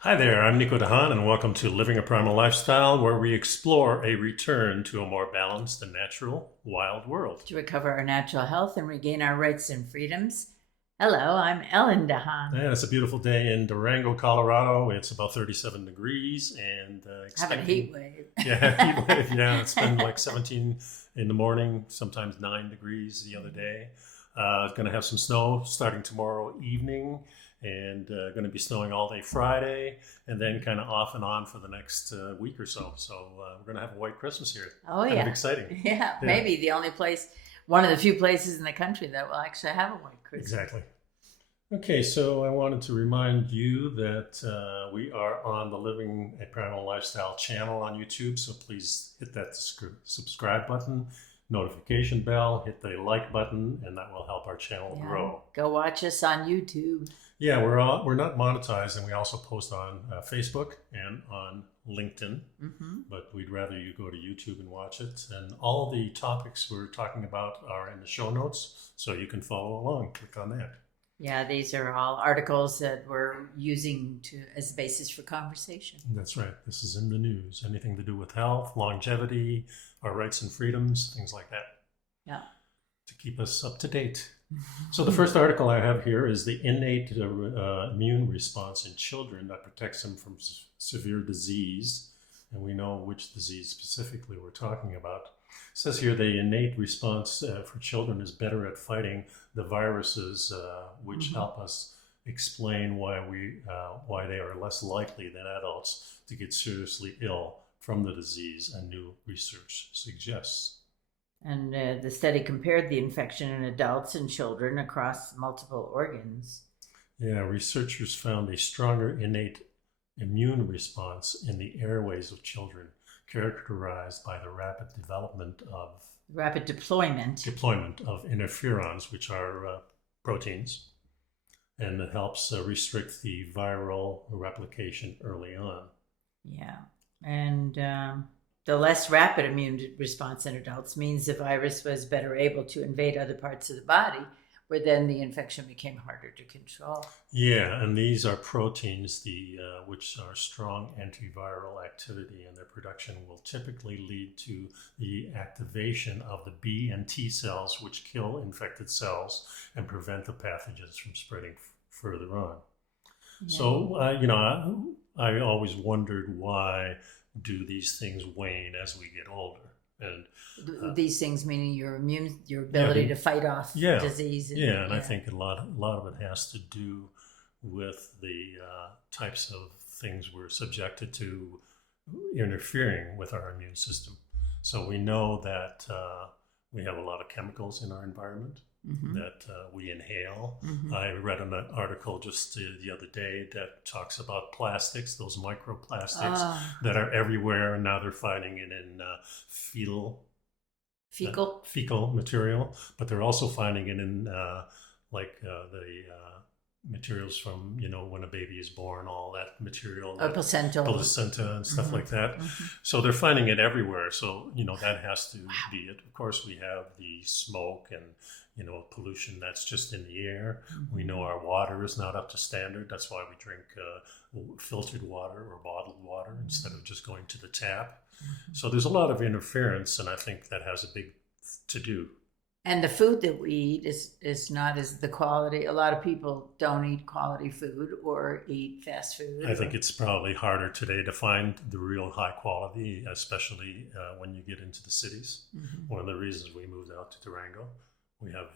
Hi there, I'm nicodehaan, and welcome to Living a Primal Lifestyle, where we explore a return to a more balanced and natural, wild world. To recover our natural health and regain our rights and freedoms. Hello, I'm Ellen Dahan. And it's a beautiful day in Durango, Colorado. It's about 37 degrees and Having a expecting. heat wave. Yeah, heat wave. Yeah, it's been like 17 in the morning, sometimes 9 degrees the other day. It's going to have some snow starting tomorrow evening, and going to be snowing all day Friday, and then kind of off and on for the next week or so. So we're going to have a white Christmas here. Oh, Kind of yeah. exciting. Yeah, Yeah, maybe the only place, one of the few places in the country that will actually have a white Christmas. exactly. Okay, so I wanted to remind you that we are on the Living a Primal Lifestyle channel on YouTube. So please hit that subscribe button, notification bell, hit the like button, and that will help our channel Yeah. grow. Go watch us on YouTube. Yeah, we're not monetized, and we also post on Facebook and on LinkedIn. Mm-hmm. But we'd rather you go to YouTube and watch it. And all the topics we're talking about are in the show notes, so you can follow along. Click on that. Yeah, these are all articles that we're using as the basis for conversation. That's right. This is in the news. Anything to do with health, longevity, our rights and freedoms, things like that, Yeah. to keep us up to date. So the first article I have here is the innate immune response in children that protects them from severe disease. And we know which disease specifically we're talking about. It says here the innate response for children is better at fighting the viruses, which help us explain why they are less likely than adults to get seriously ill from the disease, and new research suggests. And the study compared the infection in adults and children across multiple organs. Yeah, researchers found a stronger innate immune response in the airways of children, characterized by the rapid deployment of interferons, which are proteins, and it helps restrict the viral replication early on. Yeah. And the less rapid immune response in adults means the virus was better able to invade other parts of the body, where then the infection became harder to control. Yeah, and these are proteins, which are strong antiviral activity, and their production will typically lead to the activation of the B and T cells, which kill infected cells and prevent the pathogens from spreading further on. Yeah. So, I always wondered, why do these things wane as we get older? And these things meaning your ability to fight off disease. And I think a lot of it has to do with the types of things we're subjected to interfering with our immune system. So we know that we have a lot of chemicals in our environment that we inhale. I read an article just the other day that talks about plastics, those microplastics that are everywhere, and now they're finding it in fecal material, but they're also finding it in the materials from when a baby is born, all that material, placenta and stuff like that. So they're finding it everywhere. So that has to be it. Of course, we have the smoke and pollution that's just in the air. We know our water is not up to standard. That's why we drink filtered water or bottled water instead of just going to the tap. So there's a lot of interference, and I think that has a big to do. And the food that we eat is not as the quality. A lot of people don't eat quality food or eat fast food. I think it's probably harder today to find the real high quality, especially when you get into the cities. One of the reasons we moved out to Durango, we have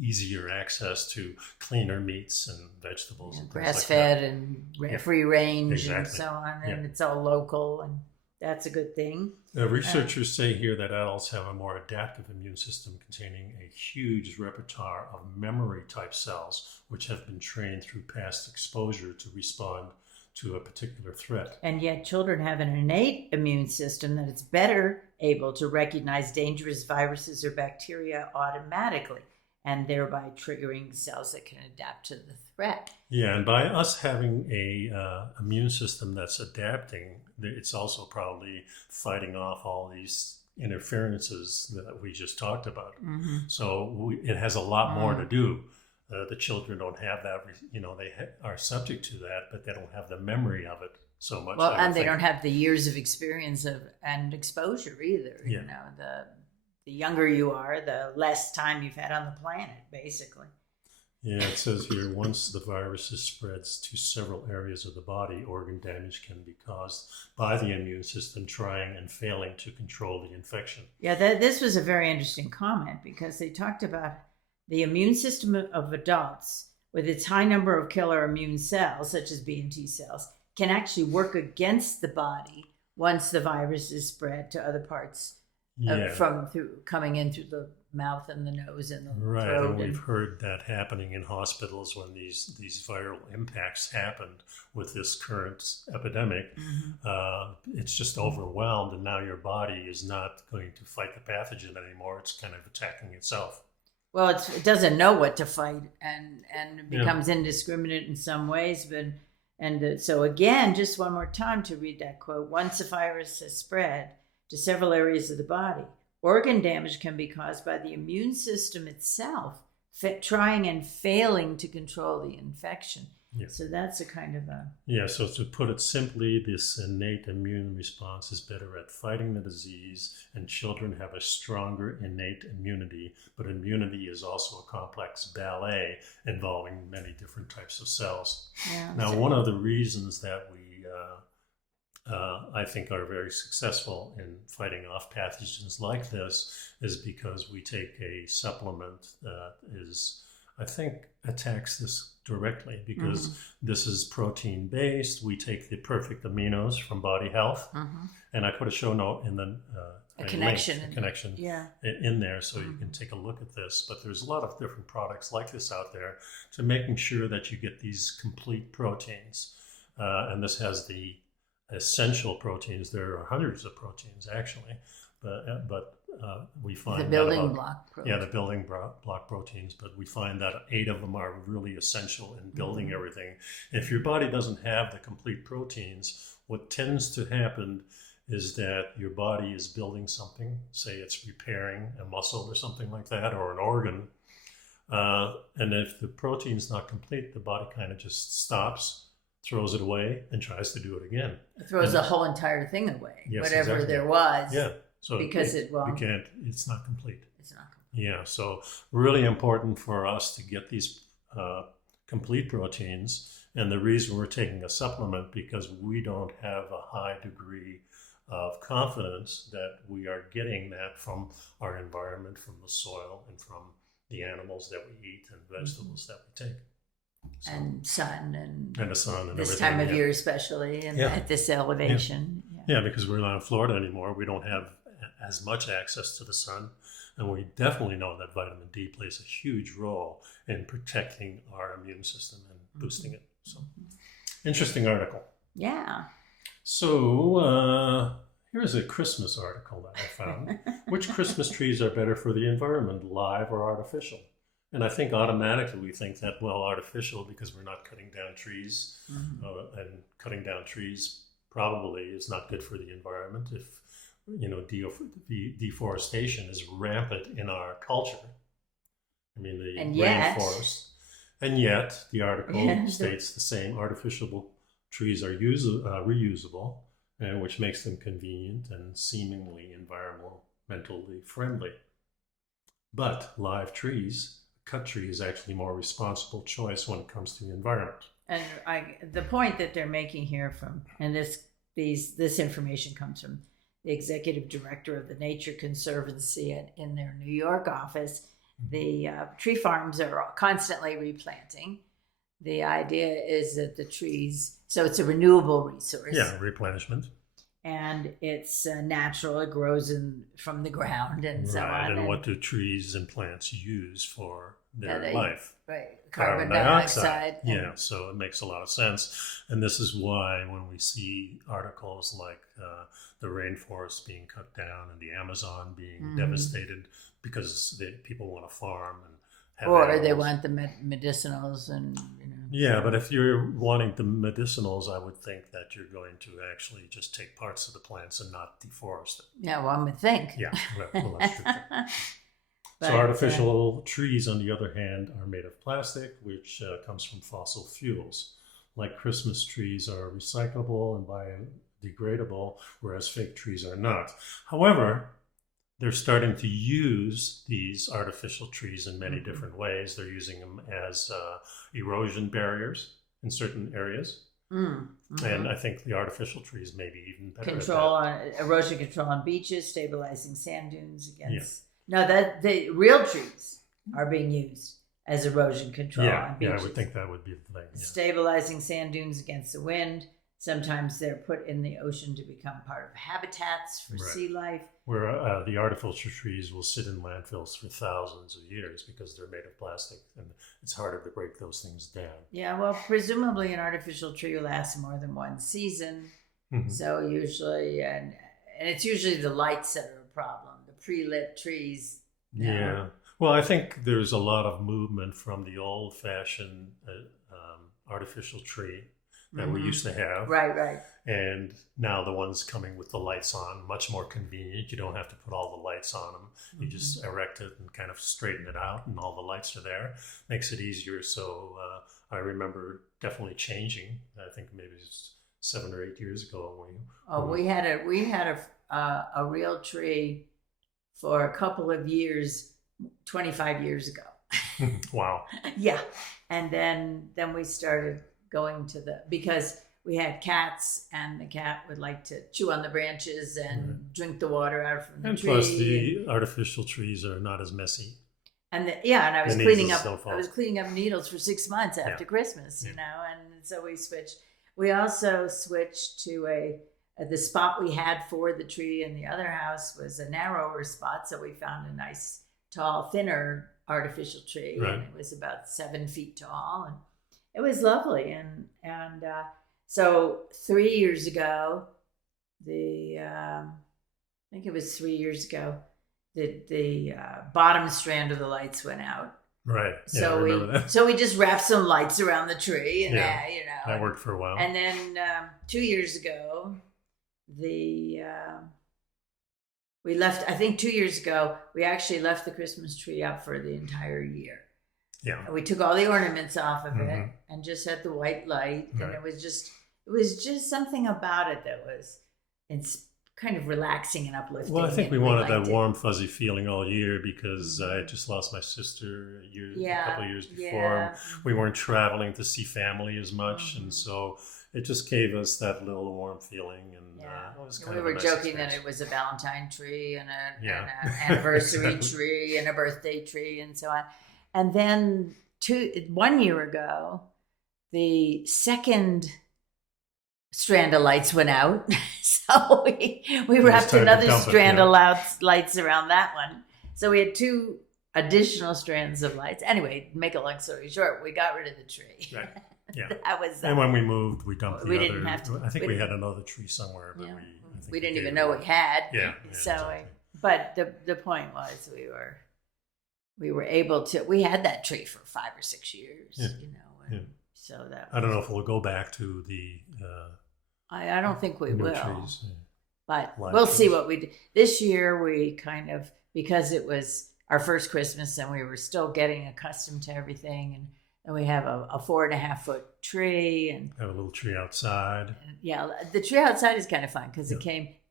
easier access to cleaner meats and vegetables, and grass-fed and free range and exactly. so on, and it's all local, and that's a good thing. Researchers say here that adults have a more adaptive immune system containing a huge repertoire of memory-type cells, which have been trained through past exposure to respond to a particular threat. And yet children have an innate immune system that is better able to recognize dangerous viruses or bacteria automatically, and thereby triggering cells that can adapt to the threat. Yeah, and by us having a immune system that's adapting, it's also probably fighting off all these interferences that we just talked about. So it has a lot more to do The children don't have that, they are subject to that, but they don't have the memory of it so much. Well, and they don't have the years of experience and exposure either. Yeah. The younger you are, the less time you've had on the planet, basically. Yeah, it says here, once the virus spreads to several areas of the body, organ damage can be caused by the immune system trying and failing to control the infection. Yeah, this was a very interesting comment, because they talked about the immune system of adults, with its high number of killer immune cells, such as B and T cells, can actually work against the body once the virus is spread to other parts coming in through the mouth and the nose and the throat. And we've heard that happening in hospitals when these viral impacts happened with this current epidemic. It's just overwhelmed, and now your body is not going to fight the pathogen anymore. It's kind of attacking itself. Well, it doesn't know what to fight, and it becomes indiscriminate in some ways. So again, just one more time to read that quote: once a virus has spread to several areas of the body, organ damage can be caused by the immune system itself trying and failing to control the infection. Yeah. So that's a kind of a... Yeah, so to put it simply, this innate immune response is better at fighting the disease, and children have a stronger innate immunity. But immunity is also a complex ballet involving many different types of cells. Yeah, now, one of the reasons that we I think are very successful in fighting off pathogens like this is because we take a supplement that is, I think, attacks this directly, because this is protein based. We take the perfect aminos from Body Health, and I put a show note in the connection in there, so you can take a look at this. But there's a lot of different products like this out there to making sure that you get these complete proteins, and this has the essential proteins. There are hundreds of proteins actually, but we find the building block proteins. Yeah, the building block proteins, but we find that 8 of them are really essential in building everything. If your body doesn't have the complete proteins, what tends to happen is that your body is building something, say it's repairing a muscle or something like that, or an organ, and if the protein's not complete, the body kind of just stops, throws it away, and tries to do it again. It throws the whole entire thing away, yes, whatever exactly. there was. Yeah, so because you can't. It's not complete. It's not complete. Yeah, so really important for us to get these complete proteins, and the reason we're taking a supplement, because we don't have a high degree of confidence that we are getting that from our environment, from the soil, and from the animals that we eat and vegetables that we take. So, and sun and the sun and this everything, time of year especially, and at this elevation. Yeah, because we're not in Florida anymore. We don't have as much access to the sun, and we definitely know that vitamin D plays a huge role in protecting our immune system and boosting it. So, interesting article. Yeah. So here's a Christmas article that I found. Which Christmas trees are better for the environment, live or artificial? And I think automatically we think that, well, artificial, because we're not cutting down trees, and cutting down trees probably is not good for the environment. If deforestation is rampant in our culture, I mean the rainforest, and yet the article states the same: artificial trees are reusable, which makes them convenient and seemingly environmentally friendly. But live trees, cut tree, is actually more responsible choice when it comes to the environment. And the point that they're making here this information comes from the executive director of the Nature Conservancy in their New York office. The tree farms are constantly replanting. The idea is that the trees, so it's a renewable resource. Yeah, replenishment. And it's natural, it grows from the ground and so on. And what do trees and plants use for their life? Right, carbon dioxide. Yeah, so it makes a lot of sense. And this is why when we see articles like the rainforest being cut down and the Amazon being devastated because people want to farm and have animals. They want the medicinals and, Yeah, but if you're wanting the medicinals, I would think that you're going to actually just take parts of the plants and not deforest it. Yeah, one would think. Yeah, well, that's true. So artificial trees, on the other hand, are made of plastic, which comes from fossil fuels. Like Christmas trees are recyclable and biodegradable, whereas fake trees are not. However, they're starting to use these artificial trees in many different ways. They're using them as erosion barriers in certain areas. And I think the artificial trees may be even better erosion control on beaches, stabilizing sand dunes against... No, that the real trees are being used as erosion control on beaches. Yeah, I would think that would be the thing. Yeah. Stabilizing sand dunes against the wind. Sometimes they're put in the ocean to become part of habitats for sea life. Where the artificial trees will sit in landfills for thousands of years because they're made of plastic, and it's harder to break those things down. Yeah, well, presumably an artificial tree will last more than one season. So usually, and it's usually the lights that are a problem. Pre-lit trees. Yeah. Well, I think there's a lot of movement from the old-fashioned artificial tree that we used to have. Right. And now the ones coming with the lights on, much more convenient. You don't have to put all the lights on them. You just erect it and kind of straighten it out, and all the lights are there. Makes it easier. So I remember definitely changing. I think maybe it's 7 or 8 years ago. We had a real tree for a couple of years, 25 years ago. Wow. Yeah. And then we started going to because we had cats, and the cat would like to chew on the branches and drink the water out from the tree. And plus the artificial trees are not as messy. And I was cleaning up needles for 6 months after Christmas, and so we switched. We also switched to the spot we had for the tree in the other house was a narrower spot, so we found a nice, tall, thinner artificial tree, and it was about 7 feet tall, and it was lovely. And so 3 years ago, I think it was 3 years ago, the bottom strand of the lights went out. Right. Yeah, so we just wrapped some lights around the tree, and that worked for a while. And then 2 years ago, we left, I think 2 years ago, we actually left the Christmas tree up for the entire year. Yeah. And we took all the ornaments off of it and just had the white light. And it was just something about it that was kind of relaxing and uplifting. Well, I think we wanted that warm, fuzzy feeling all year because I had just lost my sister a couple of years before. Yeah. We weren't traveling to see family as much. And so it just gave us that little warm feeling, and it was kind of we were nice joking experience. that it was a Valentine tree and an anniversary tree and a birthday tree and so on. And then 1 year ago, the second strand of lights went out, so we wrapped another strand of lights around that one. So we had 2 additional strands of lights. Anyway, make a long story short, we got rid of the tree. Right. Yeah. That was. And when we moved, we dumped the other. Didn't have to. I think we had another tree somewhere, but we didn't even know we had. Yeah. So, exactly. But the point was, we were able to. We had that tree for 5 or 6 years. So that. I don't know if we'll go back to the. I don't think we will. Trees. But we'll see what we do. This year we kind of, because it was our first Christmas and we were still getting accustomed to everything, and we have a 4.5 foot tree, and have a little tree outside. The tree outside is kind of fun because it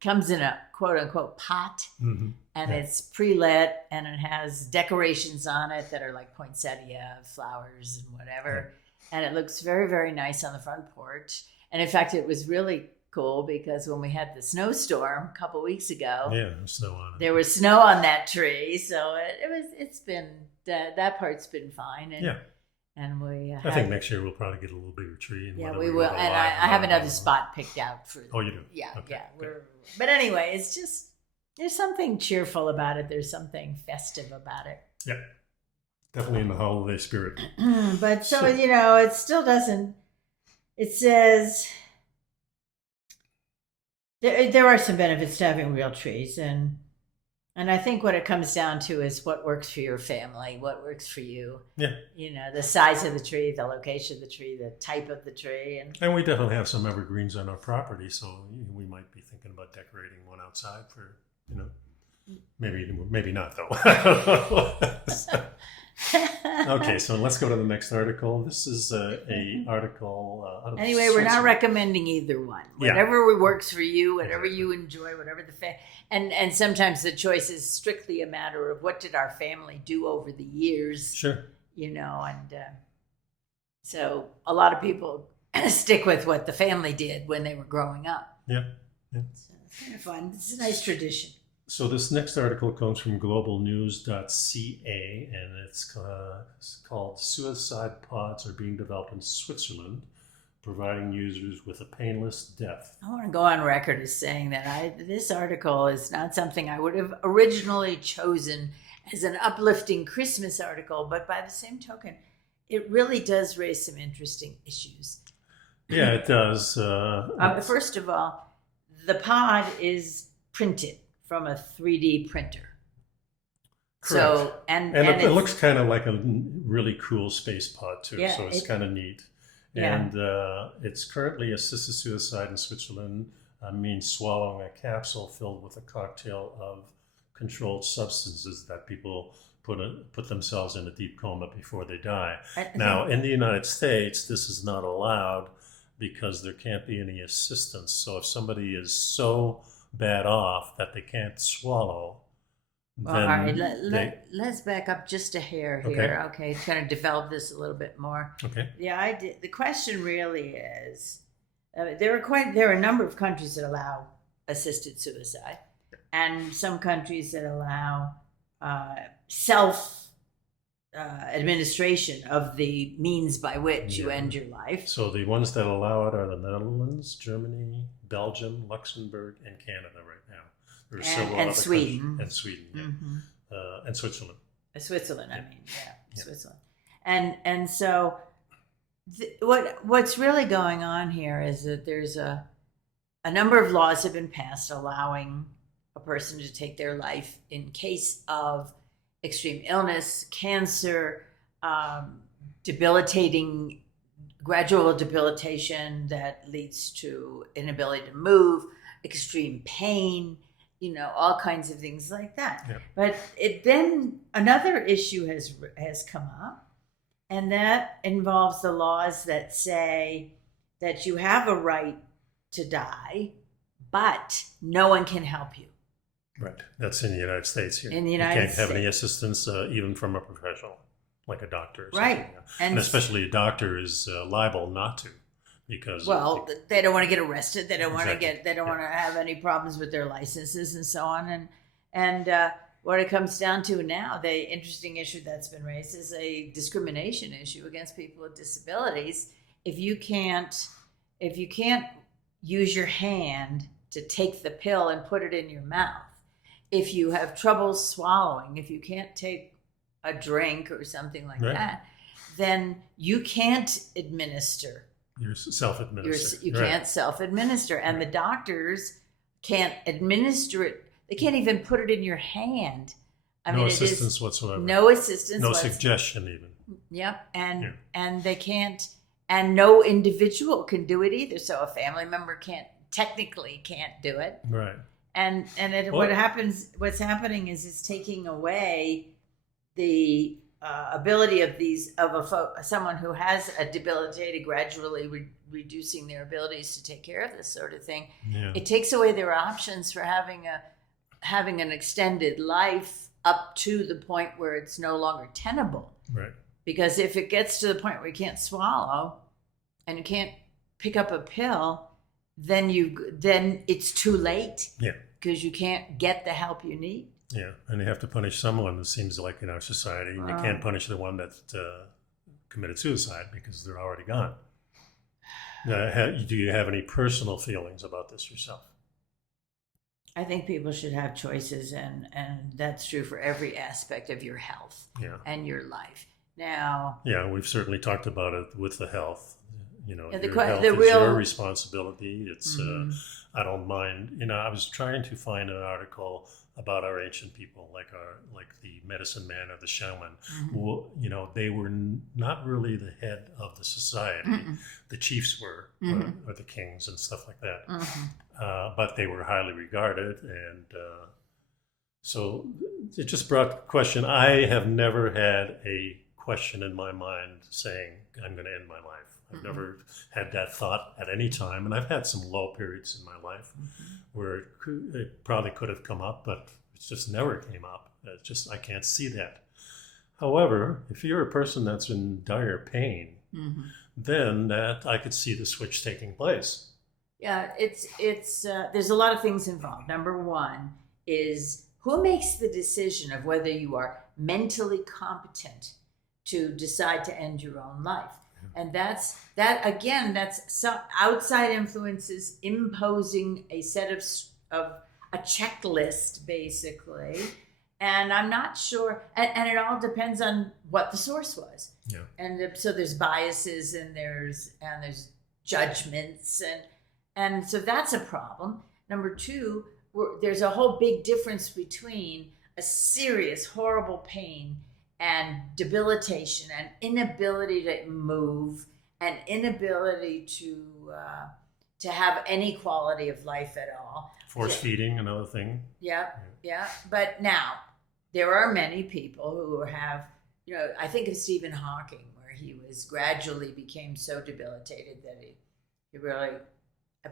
comes in a quote unquote pot, and it's pre-lit, and it has decorations on it that are like poinsettia flowers and whatever, and it looks very, very nice on the front porch. And in fact, it was really cool because when we had the snowstorm a couple weeks ago, snow on it. There was snow on that tree, so it's been that part's been fine, and we. I think next year we'll probably get a little bigger tree. And we will, and I have another spot picked out for. Oh, you do? Yeah, okay, yeah. But anyway, it's just there's something cheerful about it. There's something festive about it. Yeah, definitely in the holiday spirit. But so it still doesn't. It says there are some benefits to having real trees, and I think what it comes down to is what works for your family, what works for you. Yeah. The size of the tree, the location of the tree, the type of the tree, and we definitely have some evergreens on our property, so we might be thinking about decorating one outside for. Maybe not though. Okay, so let's go to the next article. This is a article. Out of Anyway, we're not recommending either one. Whatever works for you, whatever you enjoy, whatever and sometimes the choice is strictly a matter of what did our family do over the years. Sure. So a lot of people stick with what the family did when they were growing up. Yeah. So it's kind of fun. It's a nice tradition. So this next article comes from globalnews.ca, and it's called "Suicide Pods Are Being Developed in Switzerland, Providing Users with a Painless Death." I want to go on record as saying that this article is not something I would have originally chosen as an uplifting Christmas article, but by the same token, it really does raise some interesting issues. Yeah, it does. First of all, the pod is printed from a 3D printer. Correct. So and it looks kind of like a really cool space pod too. Yeah, so it's kind of neat. Yeah. And it's currently assisted suicide in Switzerland means swallowing a capsule filled with a cocktail of controlled substances that people put themselves in a deep coma before they die. Now, in the United States, this is not allowed because there can't be any assistance. So if somebody is so bad off that they can't swallow, well, all right, let's back up just a hair here. Okay, it's going to develop this a little bit more. Okay. The question really is, there are a number of countries that allow assisted suicide, and some countries that allow self administration of the means by which you end your life. So the ones that allow it are the Netherlands, Germany, Belgium, Luxembourg, and Canada right now. There's and Sweden. And Sweden, yeah. Mm-hmm. And Switzerland. Switzerland, Switzerland. And so what's really going on here is that there's a number of laws have been passed allowing a person to take their life in case of extreme illness, cancer, gradual debilitation that leads to inability to move, extreme pain, all kinds of things like that. Yep. But then another issue has come up, and that involves the laws that say that you have a right to die, but no one can help you. Right. That's in the United States here. In the United States. You can't have any assistance even from a professional, like a doctor. Or right. And especially a doctor is liable not to, because they don't want to get arrested. They don't want to want to have any problems with their licenses and so on. And what it comes down to now, the interesting issue that's been raised is a discrimination issue against people with disabilities. If you can't use your hand to take the pill and put it in your mouth, if you have trouble swallowing, if you can't take a drink or something like that, then you can't administer. You're self-administer. You can't self-administer. And the doctors can't administer it. They can't even put it in your hand. No assistance whatsoever. No assistance. No suggestion even. Yep. And they can't, and no individual can do it either. So a family member technically can't do it. Right. What's happening is it's taking away the ability of someone who has a debilitated, gradually reducing their abilities to take care of this sort of thing. Yeah. It takes away their options for having an extended life up to the point where it's no longer tenable. Right. Because if it gets to the point where you can't swallow and you can't pick up a pill, then it's too late. Yeah. Because you can't get the help you need. Yeah, and they have to punish someone, it seems like, in our society. And they can't punish the one that committed suicide because they're already gone. Do you have any personal feelings about this yourself? I think people should have choices, and that's true for every aspect of your health and your life. Now, we've certainly talked about it with the health. Your health is your responsibility. It's I don't mind. I was trying to find an article about our ancient people, like the medicine man or the shaman. Mm-hmm. Who, they were not really the head of the society. Mm-hmm. The chiefs were, or the kings and stuff like that. Mm-hmm. But they were highly regarded, and So it just brought the question. I have never had a question in my mind saying, I'm going to end my life. I've never had that thought at any time. And I've had some low periods in my life where it probably could have come up, but it just never came up. It's just, I can't see that. However, if you're a person that's in dire pain, then that I could see the switch taking place. Yeah, it's there's a lot of things involved. Number one is who makes the decision of whether you are mentally competent to decide to end your own life. And that's some outside influences imposing a set of a checklist, basically. And I'm not sure, and it all depends on what the source was. Yeah. And so there's biases and there's judgments, and so that's a problem. Number two, there's a whole big difference between a serious, horrible pain and debilitation and inability to move and inability to have any quality of life at all. Force feeding, another thing. Yeah. But now, there are many people who have, I think of Stephen Hawking, where he gradually became so debilitated that he really,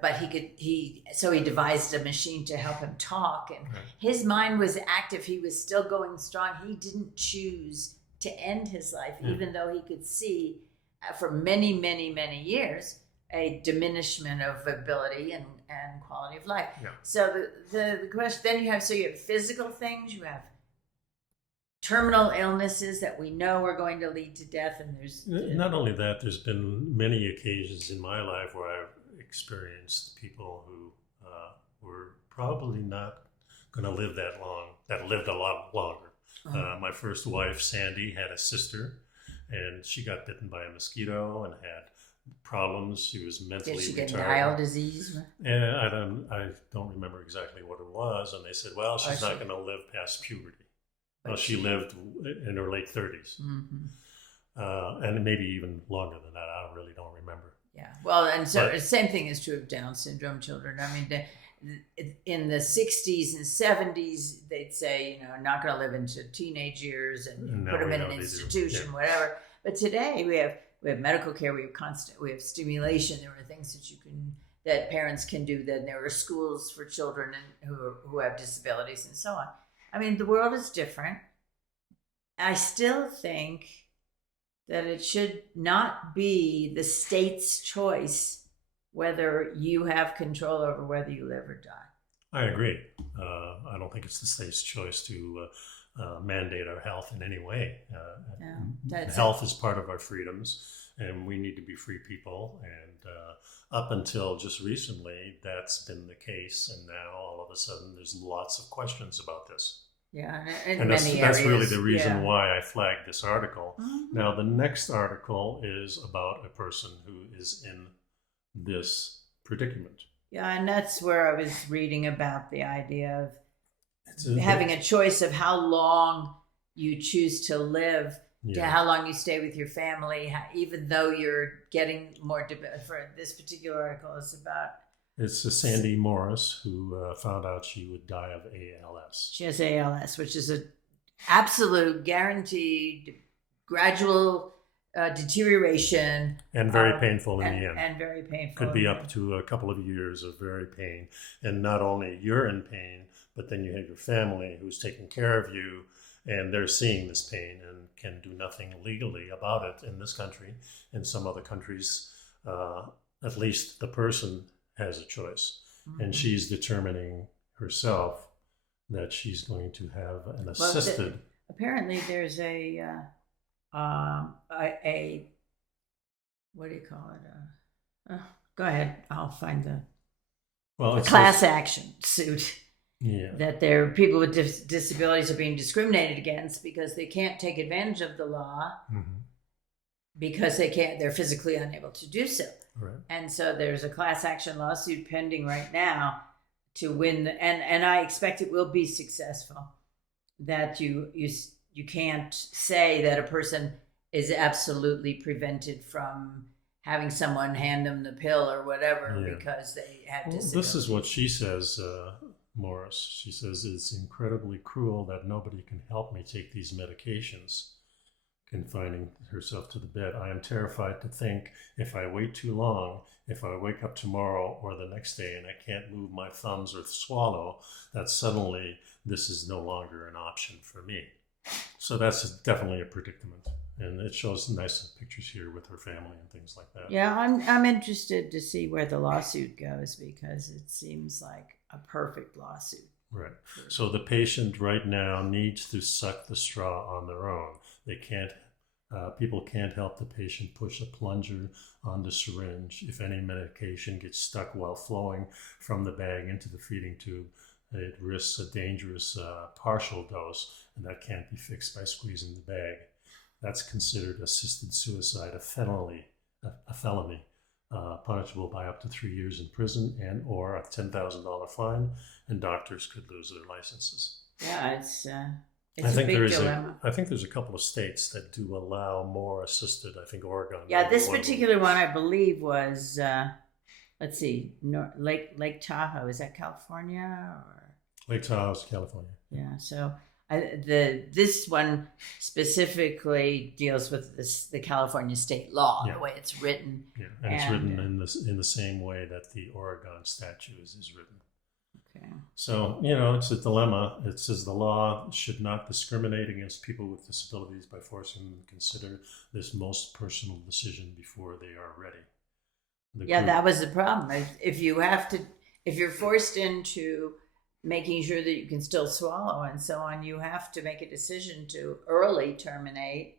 but he devised a machine to help him talk, and his mind was active. He was still going strong. He didn't choose to end his life, even though he could see for many, many, many years a diminishment of ability and quality of life. Yeah. So the question, then you have physical things, you have terminal illnesses that we know are going to lead to death, and there's not only that, there's been many occasions in my life where I've experienced people who were probably not going to live that long, that lived a lot longer. My first wife, Sandy, had a sister, and she got bitten by a mosquito and had problems. She was mentally retarded. Did she get Nile disease? And I don't remember exactly what it was. And they said, well, she's not going to live past puberty. Well, she lived in her late 30s. And maybe even longer than that. I really don't remember. Yeah. Well, and so the same thing is true of Down syndrome children. I mean, in the 60s and 70s, they'd say, not going to live into teenage years and put them in an institution, whatever. But today we have medical care, we have stimulation. There are things that parents can do. Then there are schools for children who have disabilities and so on. I mean, the world is different. I still think that it should not be the state's choice whether you have control over whether you live or die. I agree. I don't think it's the state's choice to mandate our health in any way. Health is part of our freedoms, and we need to be free people. And up until just recently, that's been the case. And now all of a sudden, there's lots of questions about this. Yeah, and that's really the reason why I flagged this article. Now, the next article is about a person who is in this predicament. Yeah, and that's where I was reading about the idea of having a choice of how long you choose to live, to how long you stay with your family, even though you're getting more. For this particular article, it's Sandy Morris who found out she would die of ALS. She has ALS, which is an absolute guaranteed gradual deterioration. And very painful in the end. And very painful. Could be up to a couple of years of very pain. And not only you're in pain, but then you have your family who's taking care of you, and they're seeing this pain and can do nothing legally about it in this country. In some other countries, at least the person has a choice. And she's determining herself that she's going to have an assisted. Apparently there's a what do you call it? Go ahead. I'll find the class action suit. Yeah. That there people with disabilities are being discriminated against because they can't take advantage of the law because they're physically unable to do so. Right. And so there's a class action lawsuit pending right now to win, and I expect it will be successful. That you can't say that a person is absolutely prevented from having someone hand them the pill or whatever because they have disabilities. This is what she says. Morris. She says, it's incredibly cruel that nobody can help me take these medications. Confining herself to the bed. I am terrified to think if I wait too long, if I wake up tomorrow or the next day and I can't move my thumbs or swallow, that suddenly this is no longer an option for me. So that's definitely a predicament. And it shows nice pictures here with her family and things like that. Yeah, I'm interested to see where the lawsuit goes, because it seems like a perfect lawsuit. Right. So the patient right now needs to suck the straw on their own. They can't. People can't help the patient push a plunger on the syringe. If any medication gets stuck while flowing from the bag into the feeding tube, it risks a dangerous partial dose, and that can't be fixed by squeezing the bag. That's considered assisted suicide, a felony, punishable by up to 3 years in prison and or a $10,000 fine, and doctors could lose their licenses. Yeah, it's I think a big dilemma. I think there's a couple of states that do allow more assisted. I think Oregon. Yeah, this particular one, I believe, was let's see, Lake Tahoe. Is that California or Lake Tahoe is California? Yeah. So this one specifically deals with the California state law, the way it's written. Yeah, and it's written in the same way that the Oregon statute is written. Okay. So, it's a dilemma. It says the law should not discriminate against people with disabilities by forcing them to consider this most personal decision before they are ready. That was the problem. If you're forced into making sure that you can still swallow and so on, you have to make a decision to early terminate,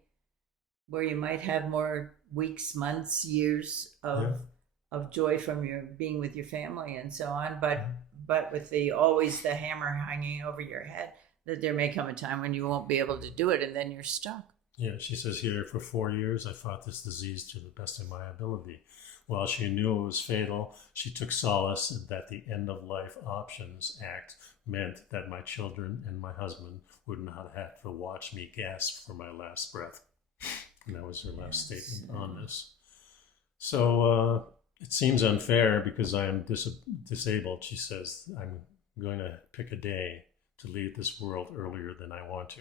where you might have more weeks, months, years of joy from your being with your family and so on. But with always the hammer hanging over your head, that there may come a time when you won't be able to do it, and then you're stuck. Yeah, she says here, for 4 years, I fought this disease to the best of my ability. While she knew it was fatal, she took solace that the End of Life Options Act meant that my children and my husband would not have to watch me gasp for my last breath. And that was her last statement on this. So it seems unfair because I am disabled. She says, I'm going to pick a day to leave this world earlier than I want to.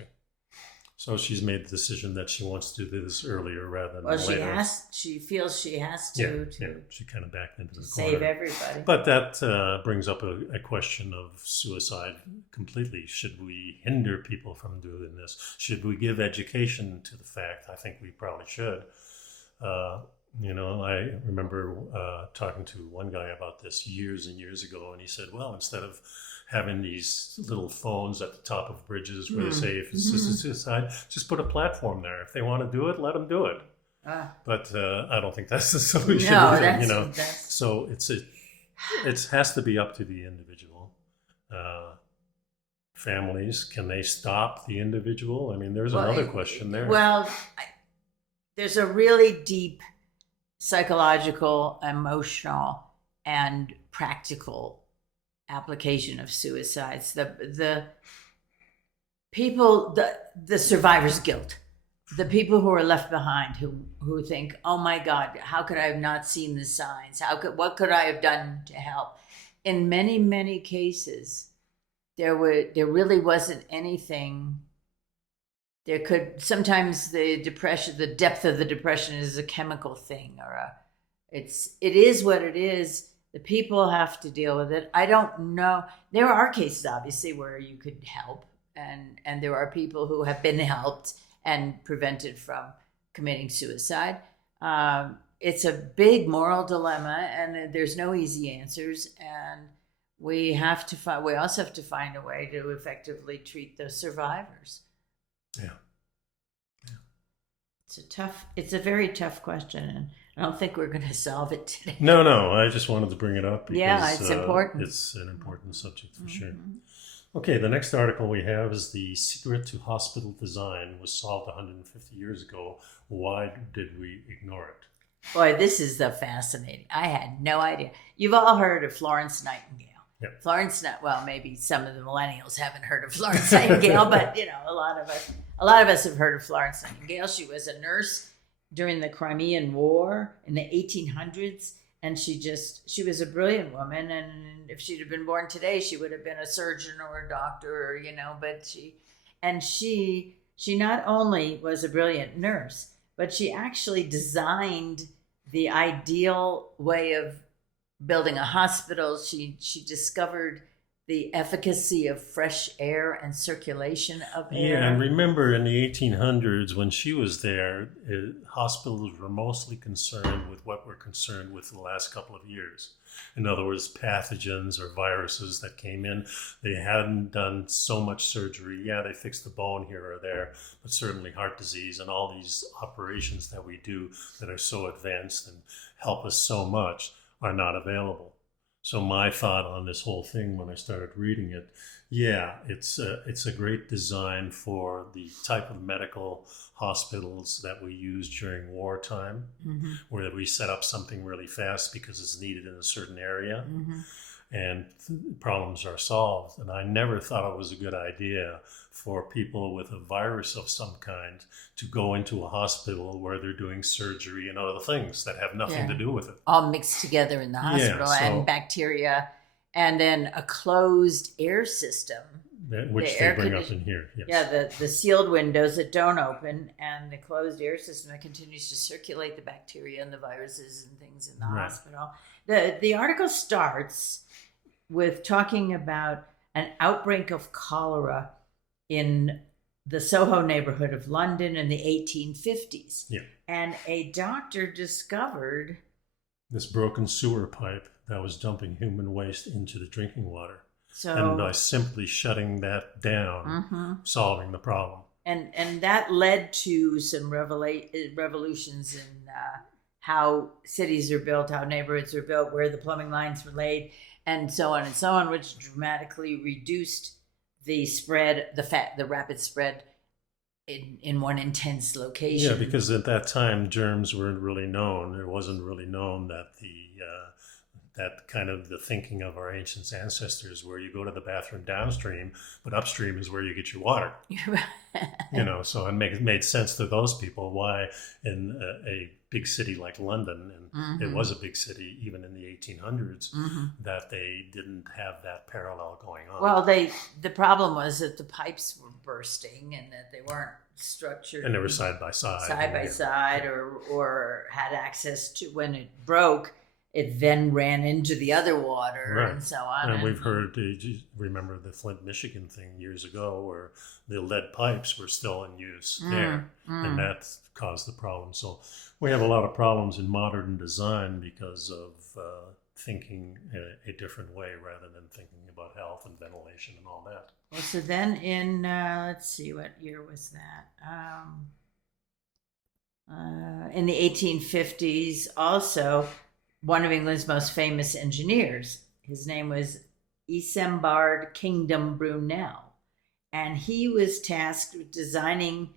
So she's made the decision that she wants to do this earlier rather than later. She feels she has to. She kind of backed into the save corner. Everybody. But that brings up a question of suicide completely. Should we hinder people from doing this? Should we give education to the fact? I think we probably should. I remember talking to one guy about this years and years ago, and he said, well, instead of having these little phones at the top of bridges where they say, if it's suicide, just put a platform there. If they want to do it, let them do it. But I don't think that's the solution. No, either, So it has to be up to the individual. Families, can they stop the individual? I mean, there's another question there. Well, there's a really deep psychological, emotional, and practical application of suicides. The people, the survivor's guilt, the people who are left behind, who think, oh my God, how could I have not seen the signs? What could I have done to help? In many, many cases, there really wasn't anything. Sometimes the depression, the depth of the depression is a chemical thing, it is what it is. The people have to deal with it. I don't know. There are cases, obviously, where you could help, and there are people who have been helped and prevented from committing suicide. It's a big moral dilemma, and there's no easy answers. And we also have to find a way to effectively treat the survivors. Yeah. It's a very tough question, and I don't think we're going to solve it today. No, I just wanted to bring it up because it's important. It's an important subject for sure. Okay, the next article we have is The Secret to Hospital Design was solved 150 years ago. Why did we ignore it? Boy, this is fascinating. I had no idea. You've all heard of Florence Nightingale. Yep. Well, maybe some of the millennials haven't heard of Florence Nightingale, but a lot of us have heard of Florence Nightingale. She was a nurse during the Crimean War in the 1800s, And she was a brilliant woman. And if she'd have been born today, she would have been a surgeon or a doctor, but she not only was a brilliant nurse, but she actually designed the ideal way of building a hospital. She discovered the efficacy of fresh air and circulation of air. Yeah, and remember in the 1800s when she was there, hospitals were mostly concerned with what we're concerned with the last couple of years. In other words, pathogens or viruses that came in. They hadn't done so much surgery. Yeah, they fixed the bone here or there, but certainly heart disease and all these operations that we do that are so advanced and help us so much are not available. So my thought on this whole thing when I started reading it, yeah, it's a great design for the type of medical hospitals that we use during wartime, where we set up something really fast because it's needed in a certain area, and problems are solved. And I never thought it was a good idea for people with a virus of some kind to go into a hospital where they're doing surgery and other things that have nothing to do with it. All mixed together in the hospital, and bacteria, and then a closed air system. Which they bring up in here. Yes. Yeah, the sealed windows that don't open, and the closed air system that continues to circulate the bacteria and the viruses and things in the hospital. The article starts with talking about an outbreak of cholera in the Soho neighborhood of London in the 1850s. Yeah. And a doctor discovered this broken sewer pipe that was dumping human waste into the drinking water. So, and by simply shutting that down, solving the problem. And that led to some revolutions in how cities are built, how neighborhoods are built, where the plumbing lines were laid, and so on, which dramatically reduced the spread, the rapid spread in one intense location. Yeah, because at that time germs weren't really known. It wasn't really known that that kind of the thinking of our ancient ancestors, where you go to the bathroom downstream, but upstream is where you get your water. So it made sense to those people why in a big city like London, and it was a big city even in the 1800s, that they didn't have that parallel going on. Well, the problem was that the pipes were bursting and that they weren't structured. And they were side by side, or had access to, when it broke, it then ran into the other water and so on. And we've heard, remember the Flint, Michigan thing years ago where the lead pipes were still in use there. And that caused the problem. So we have a lot of problems in modern design because of thinking a different way rather than thinking about health and ventilation and all that. Well, so then in, let's see, what year was that? In the 1850s also, one of England's most famous engineers, his name was Isambard Kingdom Brunel, and he was tasked with designing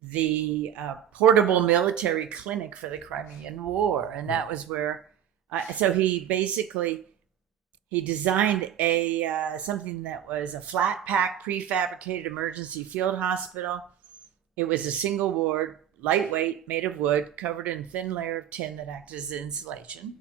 the portable military clinic for the Crimean War, and that was where. So he designed something that was a flat pack prefabricated emergency field hospital. It was a single ward, lightweight, made of wood, covered in a thin layer of tin that acted as insulation.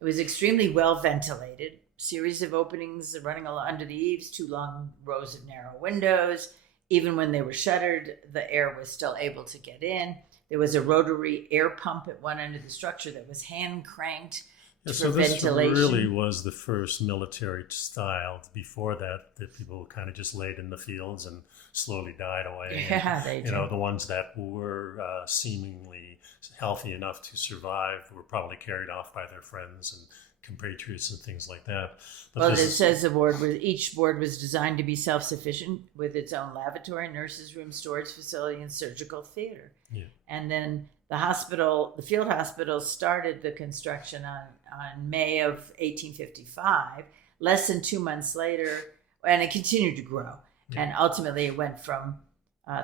It was extremely well ventilated, series of openings running under the eaves, 2 long rows of narrow windows. Even when they were shuttered, the air was still able to get in. There was a rotary air pump at one end of the structure that was hand cranked for ventilation. This really was the first military style. Before that, the people kind of just laid in the fields and slowly died away. Yeah, they did. The ones that were seemingly healthy enough to survive were probably carried off by their friends and compatriots and things like that. But it says each ward was designed to be self-sufficient with its own lavatory, nurses' room, storage facility, and surgical theater. Yeah. And then the field hospital started the construction on May of 1855. Less than 2 months later, and it continued to grow. Yeah. And ultimately it went from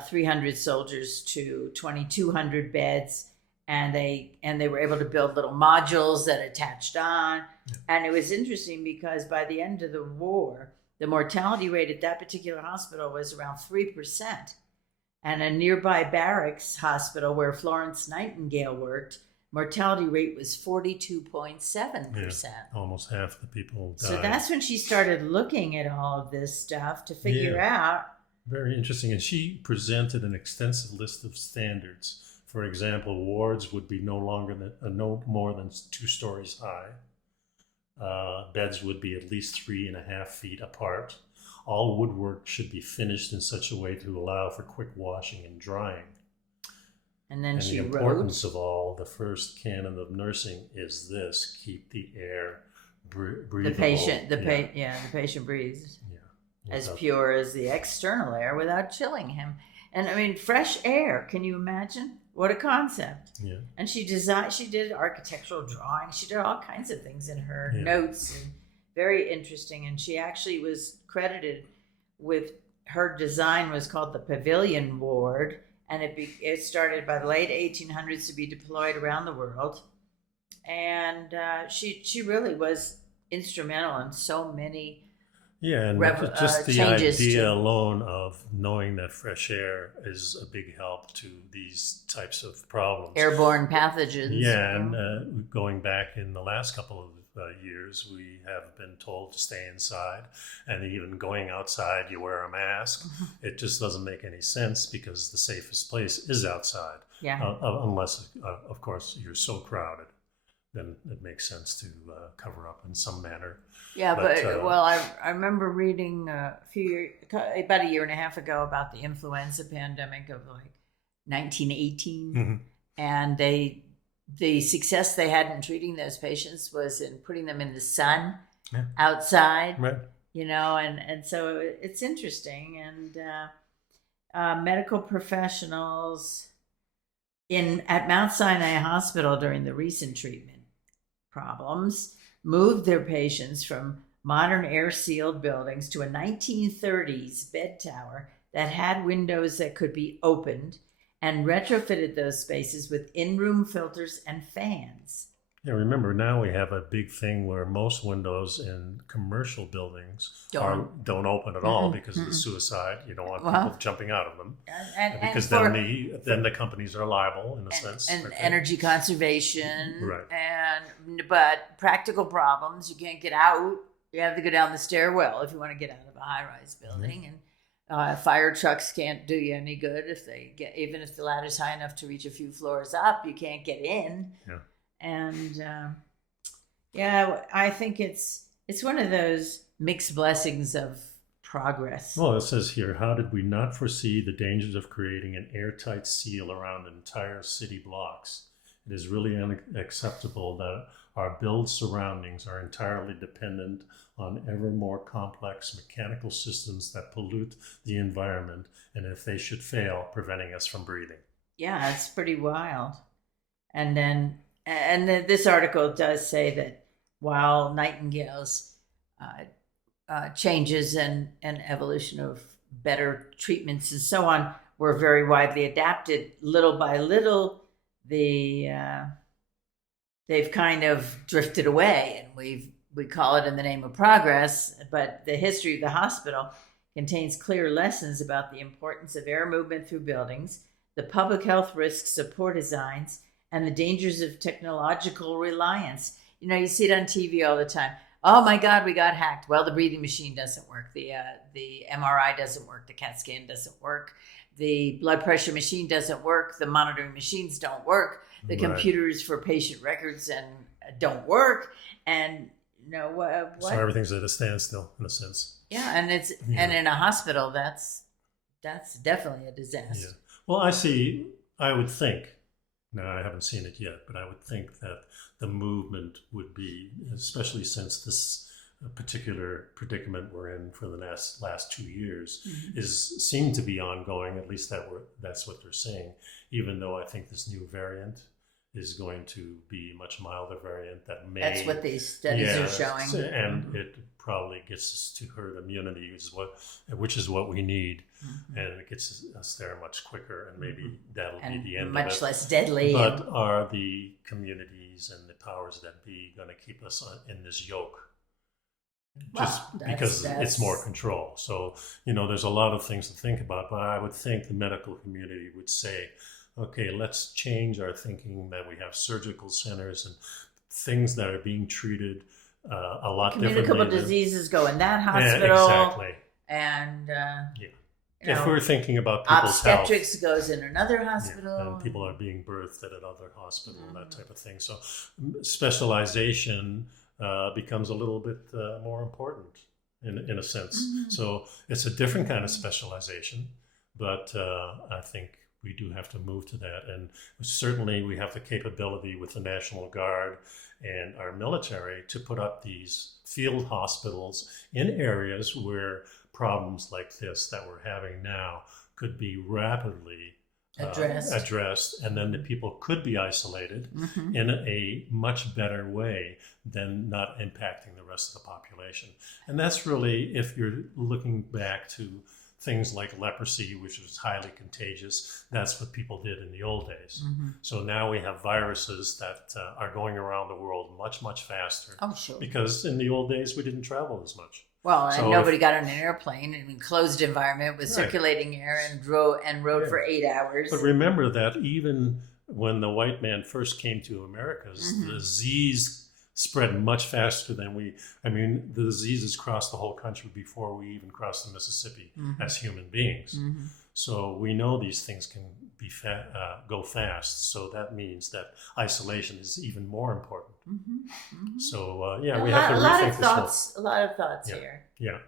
300 soldiers to 2,200 beds. And they were able to build little modules that attached on. Yeah. And it was interesting because by the end of the war, the mortality rate at that particular hospital was around 3%. And a nearby barracks hospital where Florence Nightingale worked, mortality rate was 42.7%. Yeah, almost half the people died. So that's when she started looking at all of this stuff to figure out. Very interesting. And she presented an extensive list of standards. For example, wards would be no more than 2 stories high. Beds would be at least 3.5 feet apart. All woodwork should be finished in such a way to allow for quick washing and drying. And then she wrote, the importance of all, the first canon of nursing is this: keep the air breathable. The patient breathes as pure as the external air without chilling him. And I mean, fresh air. Can you imagine? What a concept. Yeah. And she did architectural drawings. She did all kinds of things in her notes, and very interesting. And she actually was credited with her design was called the Pavilion Ward. And it started by the late 1800s to be deployed around the world. And she really was instrumental in so many and just the idea alone of knowing that fresh air is a big help to these types of problems. Airborne pathogens. Yeah, and going back in the last couple of years, we have been told to stay inside, and even going outside, you wear a mask. It just doesn't make any sense because the safest place is outside. Yeah. Unless, of course, you're so crowded, then it makes sense to cover up in some manner. Yeah, but I remember reading about a year and a half ago about the influenza pandemic of like 1918, and the success they had in treating those patients was in putting them in the sun outside, right. And so it's interesting. And medical professionals at Mount Sinai Hospital during the recent treatment problems moved their patients from modern air-sealed buildings to a 1930s bed tower that had windows that could be opened, and retrofitted those spaces with in-room filters and fans. Yeah, remember, now we have a big thing where most windows in commercial buildings don't open at all because of the suicide. You don't want people jumping out of them. Because then the companies are liable in a sense. And energy conservation. Right. But practical problems, you can't get out. You have to go down the stairwell if you want to get out of a high-rise building. And fire trucks can't do you any good even if the ladder's high enough to reach a few floors up, you can't get in. Yeah. And I think it's one of those mixed blessings of progress. Well, it says here, how did we not foresee the dangers of creating an airtight seal around entire city blocks? It is really unacceptable that our built surroundings are entirely dependent on ever more complex mechanical systems that pollute the environment, and if they should fail, preventing us from breathing. Yeah, it's pretty wild. And then this article does say that while Nightingale's changes and evolution of better treatments and so on were very widely adapted, little by little, they've kind of drifted away, and we call it in the name of progress. But the history of the hospital contains clear lessons about the importance of air movement through buildings, the public health risks of poor designs, and the dangers of technological reliance. You see it on TV all the time. Oh my God, we got hacked. Well, the breathing machine doesn't work. The MRI doesn't work. The CAT scan doesn't work. The blood pressure machine doesn't work. The monitoring machines don't work. The computers for patient records don't work. And what? So everything's at a standstill in a sense. Yeah, and and in a hospital, that's definitely a disaster. Yeah. Well, I would think. Now, I haven't seen it yet, but I would think that the movement would be, especially since this particular predicament we're in for the last 2 years, seemed to be ongoing. At least that's what they're saying. Even though I think this new variant is going to be a much milder variant that may. That's what these studies are showing, and it probably gets us to herd immunity, which is what we need, and it gets us there much quicker, and maybe that'll be the end of it. Much less deadly. But are the communities and the powers that be going to keep us in this yoke? Because it's more control. So, there's a lot of things to think about, but I would think the medical community would say, okay, let's change our thinking that we have surgical centers and things that are being treated a lot differently. Communicable diseases go in that hospital. Exactly. And if we're thinking about people's obstetrics health, goes in another hospital, and people are being birthed at another hospital, that type of thing. So specialization becomes a little bit more important in a sense. So it's a different kind of specialization, but I think we do have to move to that. And certainly we have the capability with the National Guard and our military to put up these field hospitals in areas where problems like this that we're having now could be rapidly addressed, and then the people could be isolated in a much better way than not impacting the rest of the population. And that's really, if you're looking back to things like leprosy, which was highly contagious, that's what people did in the old days. So now we have viruses that are going around the world much, much faster. Oh, sure. Because in the old days, we didn't travel as much. Well, and nobody got on an airplane in an enclosed environment with circulating air and rode for 8 hours. But remember that even when the white man first came to Americas, the disease spread much faster than the diseases crossed the whole country before we even crossed the Mississippi as human beings. So we know these things can be go fast. So that means that isolation is even more important. So we have to rethink this. A lot of thoughts here. Yeah.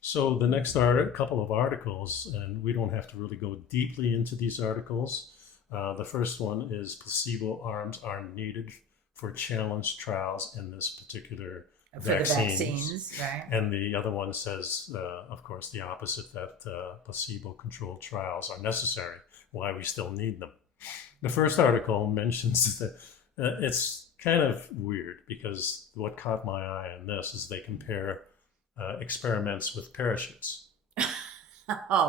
So the next couple of articles, and we don't have to really go deeply into these articles. The first one is placebo arms are needed for challenge trials in this particular vaccines, right? And the other one says, of course, the opposite, that placebo-controlled trials are necessary. Why we still need them. The first article mentions that it's kind of weird, because what caught my eye on this is they compare experiments with parachutes.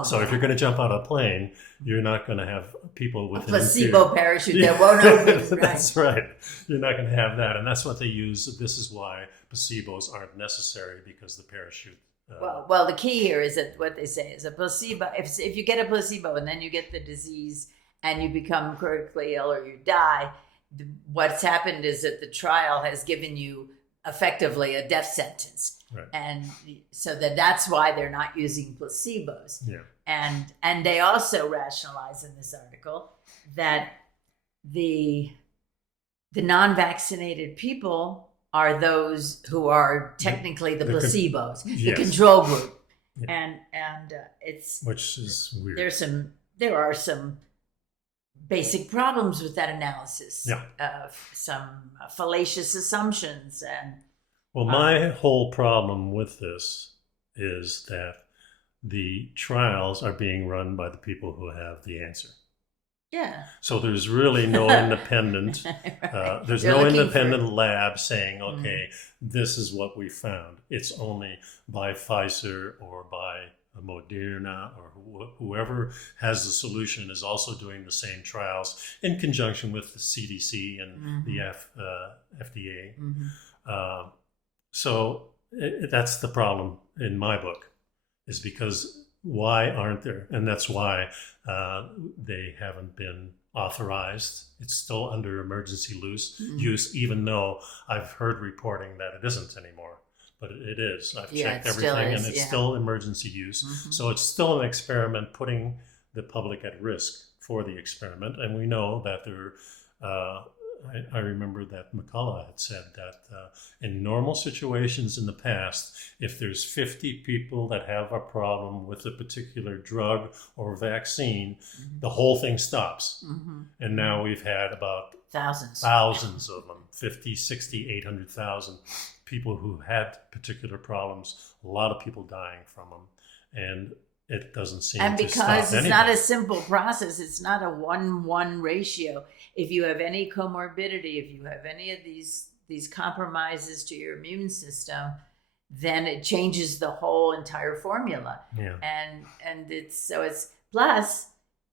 So if you're going to jump out of a plane, you're not going to have people with a placebo parachute that won't open. That's right. You're not going to have that. And that's what they use. This is why placebos aren't necessary, because the parachute. Well, the key here is that what they say is a placebo. If you get a placebo and then you get the disease and you become critically ill or you die, what's happened is that the trial has given you effectively a death sentence. Right. And so that's why they're not using placebos. Yeah. And they also rationalize in this article that the non-vaccinated people are those who are technically the placebos, the control group. Yeah. And it's, which is weird. There are some basic problems with that analysis. Some fallacious assumptions. And well, my whole problem with this is that the trials are being run by the people who have the answer. Yeah. So there's really no independent, there's no independent lab saying, okay, this is what we found. It's only by Pfizer or by Moderna or whoever has the solution is also doing the same trials in conjunction with the CDC and the FDA. So that's the problem in my book, is because why aren't there? And that's why they haven't been authorized. It's still under emergency use, even though I've heard reporting that it isn't anymore. But it is. I've checked everything, and it's still emergency use. So it's still an experiment putting the public at risk for the experiment. And we know that there I remember that McCullough had said that in normal situations in the past, if there's 50 people that have a problem with a particular drug or vaccine, the whole thing stops. And now we've had about thousands of them, 50, 60, 800,000 people who had particular problems, a lot of people dying from them. And it doesn't seem to stop anything. And because it's not a simple process, it's not a 1-1 ratio. If you have any comorbidity, if you have any of these compromises to your immune system, then it changes the whole entire formula. Yeah. And it's plus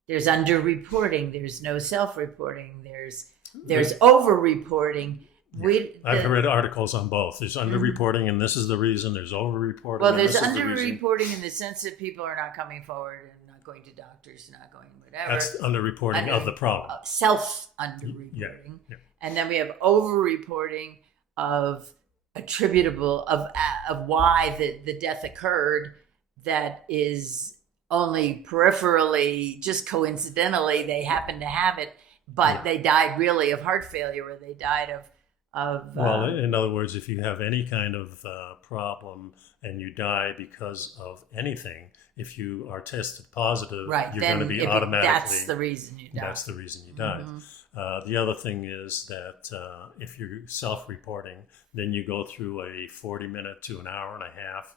there's underreporting, there's no self-reporting, there's over-reporting. Yeah. I've read articles on both. There's underreporting, and this is the reason. There's overreporting. Well, there's underreporting in the sense that people are not coming forward and not not going to doctors, not going whatever. That's underreporting of the problem. Self-underreporting. Yeah. And then we have over-reporting of attributable, of why the death occurred that is only peripherally, just coincidentally, they happen to have it, but they died really of heart failure, or they died of well, in other words, if you have any kind of problem and you die because of anything, if you are tested positive, you're going to be automatically. That's the reason you died. That's the reason you died. The other thing is that if you're self-reporting, then you go through a 40-minute to an hour and a half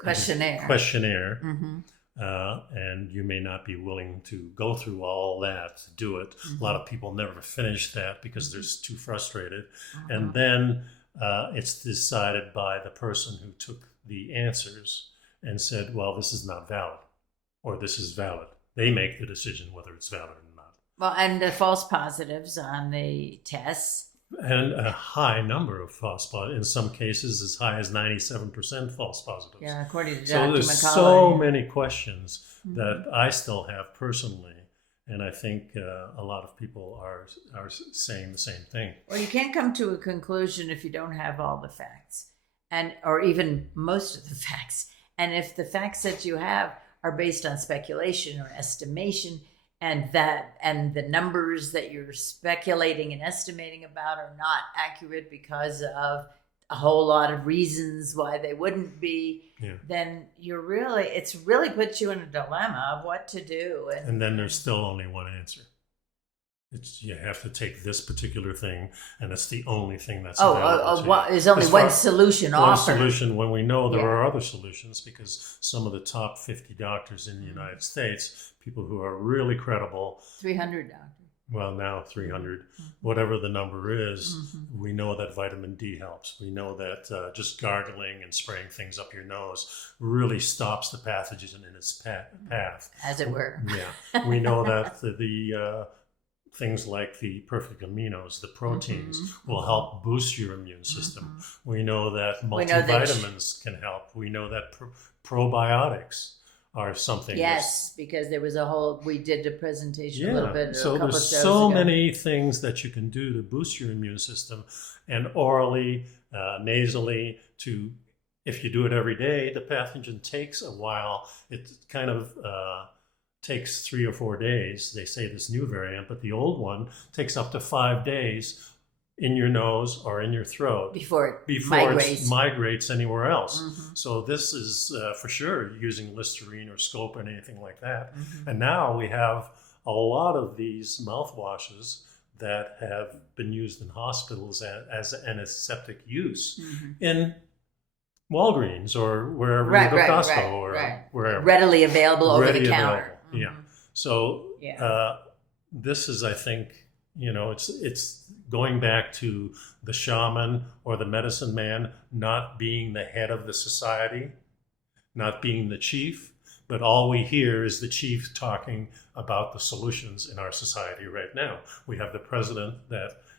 questionnaire. And you may not be willing to go through all that to do it. A lot of people never finish that because they're too frustrated. And then it's decided by the person who took the answers and said, well, this is not valid, or this is valid. They make the decision whether it's valid or not. Well, and the false positives on the tests. And a high number of false positives. In some cases, as high as 97% false positives. Yeah, according to Dr. So there's McCullough. so many questions that I still have personally. And I think a lot of people are saying the same thing. Well, you can't come to a conclusion if you don't have all the facts, or even most of the facts. And if the facts that you have are based on speculation or estimation, and the numbers that you're speculating and estimating about are not accurate because of a whole lot of reasons why they wouldn't be, then it's really puts you in a dilemma of what to do. And then there's still only one answer. You have to take this particular thing, and it's the only thing that's available. There's only one solution offered. One solution when we know there are other solutions, because some of the top 50 doctors in the United States, people who are really credible. 300 doctors. Well, now 300, whatever the number is, we know that vitamin D helps. We know that just gargling and spraying things up your nose really stops the pathogen in its path. As it were. Yeah. We know that the things like the perfect aminos, the proteins, will help boost your immune system. We know that multivitamins can help. We know that probiotics are something. Yes, because there was we did a presentation a little bit. So there's so many things that you can do to boost your immune system, and orally, nasally, if you do it every day, the pathogen takes a while. It kind of takes 3 or 4 days. They say this new variant, but the old one takes up to 5 days in your nose or in your throat before it migrates anywhere else. So this is for sure using Listerine or Scope and anything like that. And now we have a lot of these mouthwashes that have been used in hospitals as antiseptic use in Walgreens or wherever you go, Costco or wherever. Readily available over the counter. Yeah. So this is, I think, it's going back to the shaman or the medicine man not being the head of the society, not being the chief, but all we hear is the chief talking about the solutions in our society right now. We have the president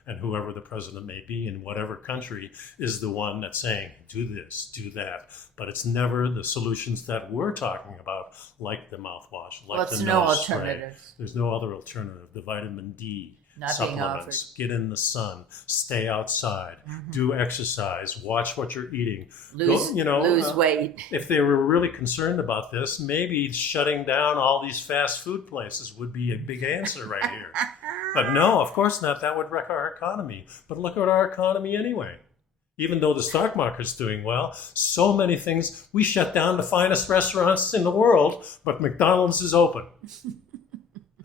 and whoever the president may be in whatever country is the one that's saying, do this, do that. But it's never the solutions that we're talking about, like the mouthwash, like the nose spray. Alternative. There's no other alternative. The vitamin D not being offered. Supplements, get in the sun, stay outside, do exercise, watch what you're eating. Lose weight. If they were really concerned about this, maybe shutting down all these fast food places would be a big answer right here. But no, of course not. That would wreck our economy. But look at our economy anyway. Even though the stock market's doing well, so many things. We shut down the finest restaurants in the world, but McDonald's is open.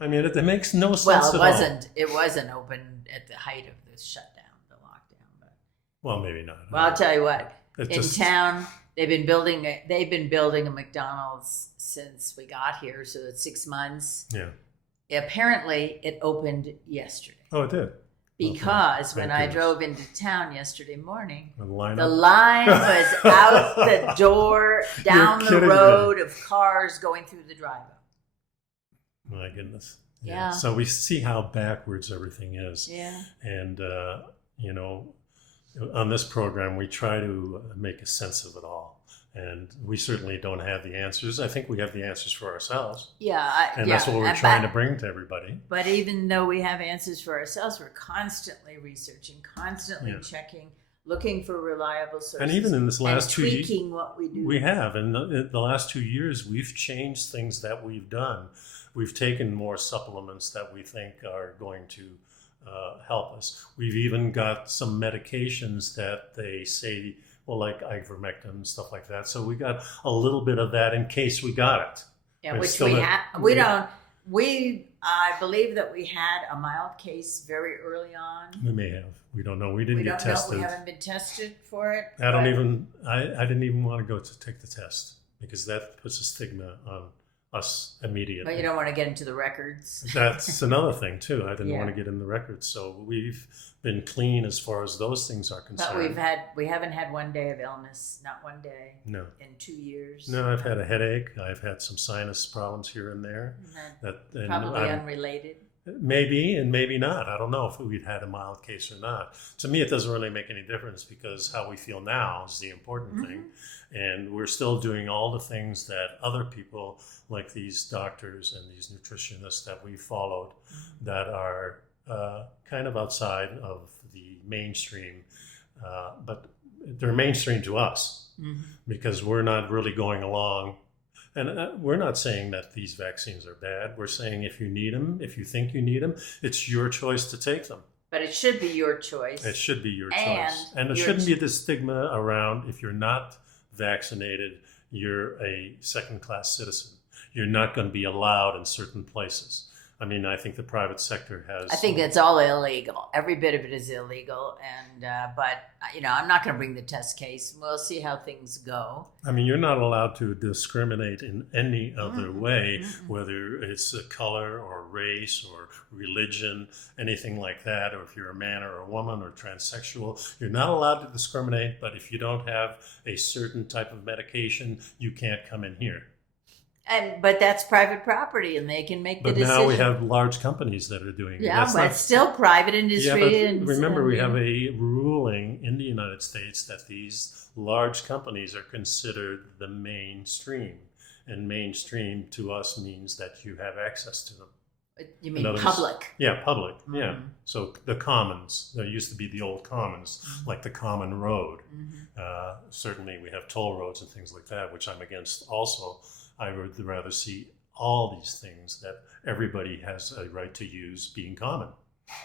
I mean, it makes no sense at all. It wasn't open at the height of the shutdown, the lockdown. But well, maybe not. Well, I'll tell you what. Town, they've been building a McDonald's since we got here, so it's 6 months. Yeah. Apparently, it opened yesterday. Oh, it did. Because when I drove into town yesterday morning, the line was out the door, down the road of cars going through the drive-up. My goodness. Yeah. So we see how backwards everything is. Yeah. And, on this program, we try to make a sense of it all. And we certainly don't have the answers. I think we have the answers for ourselves. Yeah. And that's what we're trying to bring to everybody. But even though we have answers for ourselves, we're constantly researching, constantly checking, looking for reliable sources. And even in this last 2 years, tweaking what we do. We have. In the last 2 years, we've changed things that we've done. We've taken more supplements that we think are going to help us. We've even got some medications that they say, well, like ivermectin and stuff like that. So we got a little bit of that in case we got it. Yeah, which I believe that we had a mild case very early on. We may have. We don't know. We didn't get tested. We haven't been tested for it. I didn't even want to go to take the test because that puts a stigma on us immediately. But you don't want to get into the records. That's another thing too. I didn't want to get in the records. So we've been clean as far as those things are concerned. But we haven't had one day of illness, not one day. No. In 2 years. No, I've had a headache. I've had some sinus problems here and there. Probably unrelated. Maybe and maybe not. I don't know if we'd had a mild case or not. To me, it doesn't really make any difference because how we feel now is the important thing. And we're still doing all the things that other people, like these doctors and these nutritionists that we followed, that are kind of outside of the mainstream. But they're mainstream to us because we're not really going along. And we're not saying that these vaccines are bad. We're saying if you need them, if you think you need them, it's your choice to take them. But it should be your choice. It should be your choice. And there shouldn't be this stigma around if you're not vaccinated, you're a second-class citizen. You're not going to be allowed in certain places. I mean, I think the private sector has... I think it's all illegal. Every bit of it is illegal. And but, I'm not going to bring the test case. We'll see how things go. I mean, you're not allowed to discriminate in any other way, whether it's a color or race or religion, anything like that, or if you're a man or a woman or transsexual. You're not allowed to discriminate, but if you don't have a certain type of medication, you can't come in here. But that's private property, and they can make the decision. But now we have large companies that are doing it. Yeah, but it's still private industry. Yeah, but remember, we have a ruling in the United States that these large companies are considered the mainstream. And mainstream to us means that you have access to them. You mean public? Yeah, public. Yeah. So the commons, there used to be the old commons, like the common road. Certainly we have toll roads and things like that, which I'm against also. I would rather see all these things that everybody has a right to use being common.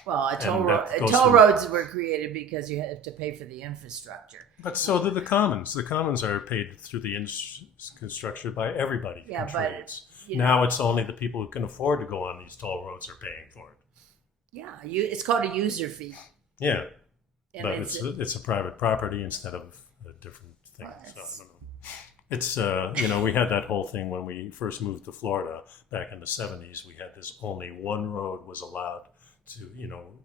Well, toll roads were created because you have to pay for the infrastructure. But so do the commons. The commons are paid through the infrastructure by everybody. Yeah, but now it's only the people who can afford to go on these toll roads are paying for it. Yeah, it's called a user fee. Yeah, but it's a private property instead of a different thing. So I don't know. It's, we had that whole thing when we first moved to Florida back in the 70s. We had this only one road was allowed to,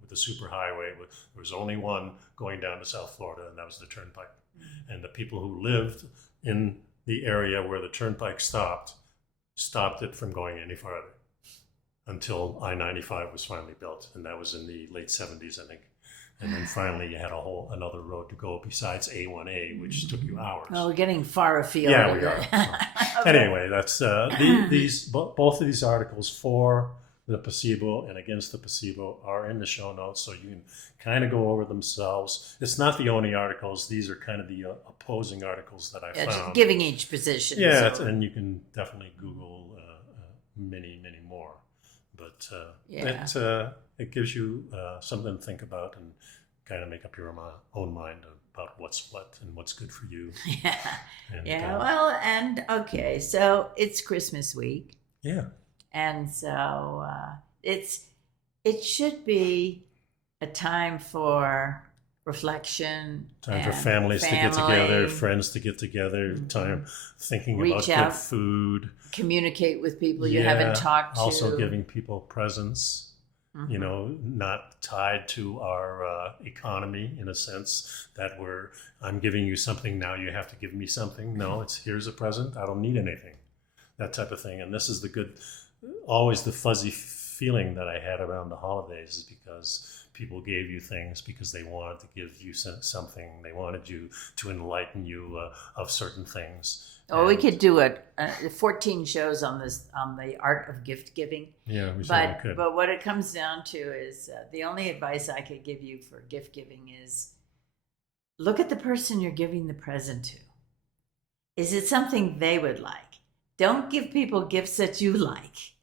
with the superhighway. There was only one going down to South Florida, and that was the turnpike. And the people who lived in the area where the turnpike stopped it from going any farther until I-95 was finally built. And that was in the late 70s, I think. And then finally you had another road to go besides A1A, which took you hours. Oh, we're getting far afield. Yeah, we are. So, anyway, that's both of these articles for the placebo and against the placebo are in the show notes, so you can kind of go over themselves. It's not the only articles. These are kind of the opposing articles that I found. Just giving each position. Yeah, and you can definitely Google many, many more. But it gives you something to think about and kind of make up your own mind about what's what and what's good for you. Okay, so it's Christmas week. Yeah. And so it should be a time for reflection. Time for families to get together, friends to get together, time thinking about good food. Communicate with people you haven't talked to. Also giving people presents. Not tied to our economy in a sense that I'm giving you something, now you have to give me something. No, here's a present, I don't need anything. That type of thing. And this is always the fuzzy feeling that I had around the holidays is because people gave you things because they wanted to give you something. They wanted you to enlighten you of certain things. Oh, we could do 14 shows on the art of gift giving. Yeah, we certainly could. But what it comes down to is the only advice I could give you for gift giving is look at the person you're giving the present to. Is it something they would like? Don't give people gifts that you like.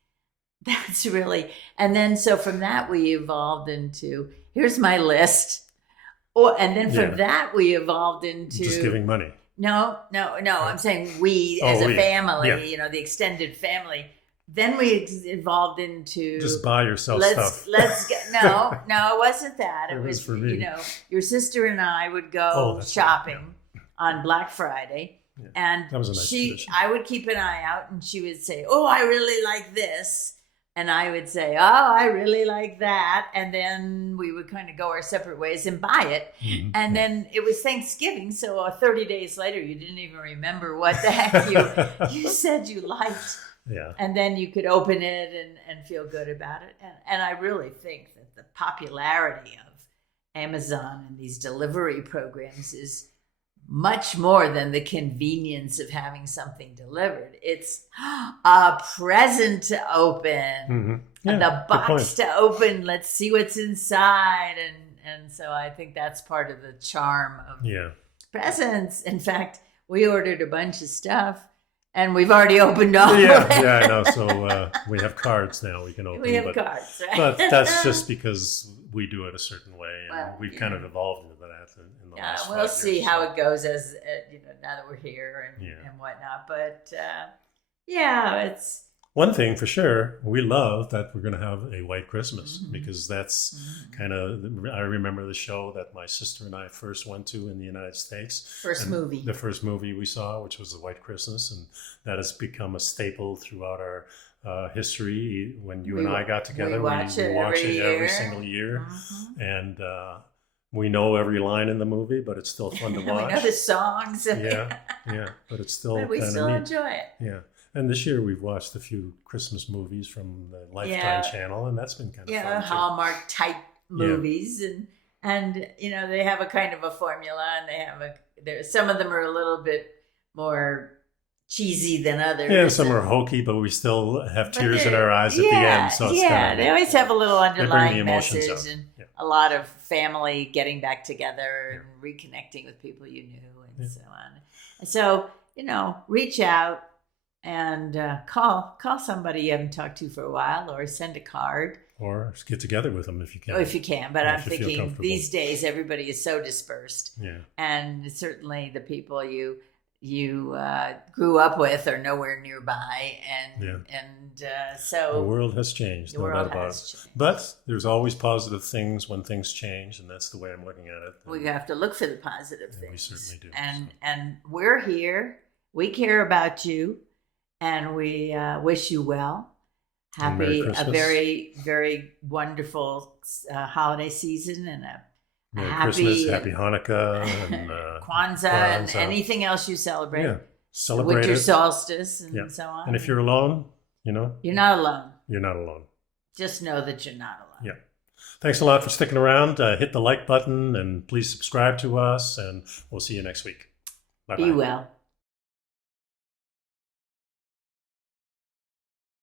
That's really, and then so from that we evolved into, here's my list. And then from that we evolved into just giving money. No. I'm saying we as a family, the extended family. Then we evolved into just buy yourself stuff. No, it wasn't that. It was for me. Your sister and I would go shopping on Black Friday, and that was a nice tradition. I would keep an eye out, and she would say, "Oh, I really like this." And I would say, "Oh, I really like that." And then we would kind of go our separate ways and buy it. Mm-hmm. And then it was Thanksgiving. So 30 days later, you didn't even remember what the heck you said you liked. Yeah. And then you could open it and feel good about it. And I really think that the popularity of Amazon and these delivery programs is much more than the convenience of having something delivered. It's a present to open, and the box to open. Let's see what's inside. And so I think that's part of the charm of presents. In fact, we ordered a bunch of stuff, and we've already opened all of it. Yeah, I know. So we have cards now we can open. We have cards, right? But that's just because we do it a certain way, and we've kind of evolved into that in the last 5 years. We'll see how it goes as now that we're here and whatnot. But it's one thing for sure. We love that we're going to have a white Christmas because that's kind of. I remember the show that my sister and I first went to in the United States. The first movie we saw, which was the White Christmas, and that has become a staple throughout our history. When you and I got together, we watch it every single year, and we know every line in the movie, but it's still fun to watch. We know the songs. But it's still but we still enjoy it. Yeah. And this year we've watched a few Christmas movies from the Lifetime channel, and that's been kind of fun. Yeah, Hallmark type movies, and they have a kind of a formula, and some of them are a little bit more cheesy than others. Yeah, some are hokey, but we still have tears in our eyes at the end. So it's kind of, they always have a little underlying message, and a lot of family getting back together and reconnecting with people you knew, and so on. And so reach out. And call somebody you haven't talked to for a while, or send a card, or get together with them if you can. If you can, but I'm thinking these days everybody is so dispersed, and certainly the people you grew up with are nowhere nearby, and so the world has changed, no doubt about it. But there's always positive things when things change, and that's the way I'm looking at it. We have to look for the positive things. We certainly do. And we're here. We care about you. And we wish you well. A very, very wonderful holiday season, and a happy Christmas, happy Hanukkah, and Kwanzaa, and anything else you celebrate. Yeah, celebrate winter it. Solstice, and so on. And if you're alone, you're not alone. You're not alone. Just know that you're not alone. Yeah. Thanks a lot for sticking around. Hit the like button, and please subscribe to us, and we'll see you next week. Bye-bye. Be well.